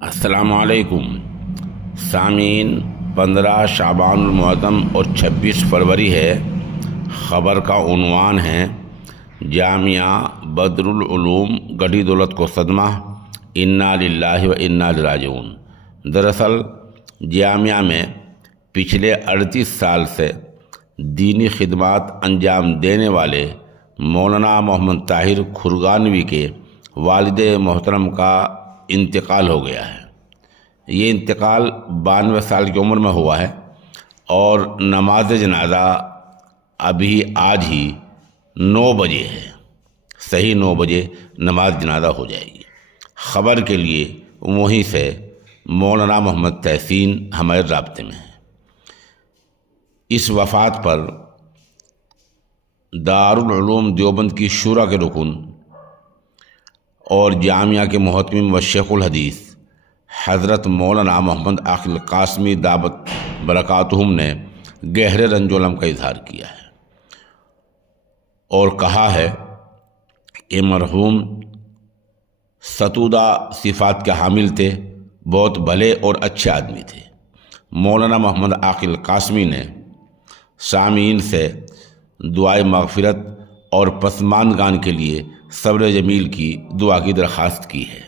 السلام علیکم سامعین، 15 شعبان المعظم اور 26 فروری ہے۔ خبر کا عنوان ہے جامعہ بدر العلوم گڑھی دولت کو صدمہ، انا للہ و انا الیہ راجعون۔ دراصل جامعہ میں پچھلے 38 سال سے دینی خدمات انجام دینے والے مولانا محمد طاہر کھرگانوی کے والد محترم کا انتقال ہو گیا ہے۔ یہ انتقال 92 سال کی عمر میں ہوا ہے اور نماز جنازہ ابھی آج ہی 9 بجے ہے، صحیح 9 بجے نماز جنازہ ہو جائے گی۔ خبر کے لیے وہیں سے مولانا محمد تحسین ہمارے رابطے میں ہیں۔ اس وفات پر دارالعلوم دیوبند کی شورا کے رکن اور جامعہ کے محتمم و شیخ الحدیث حضرت مولانا محمد عاقل قاسمی دعوت برکاتہم نے گہرے رنج و الم کا اظہار کیا ہے اور کہا ہے کہ مرحوم ستودہ صفات کے حامل تھے، بہت بھلے اور اچھے آدمی تھے۔ مولانا محمد عاقل قاسمی نے سامعین سے دعائے مغفرت اور پسماندگان کے لیے صبر جمیل کی دعا کی درخواست کی ہے۔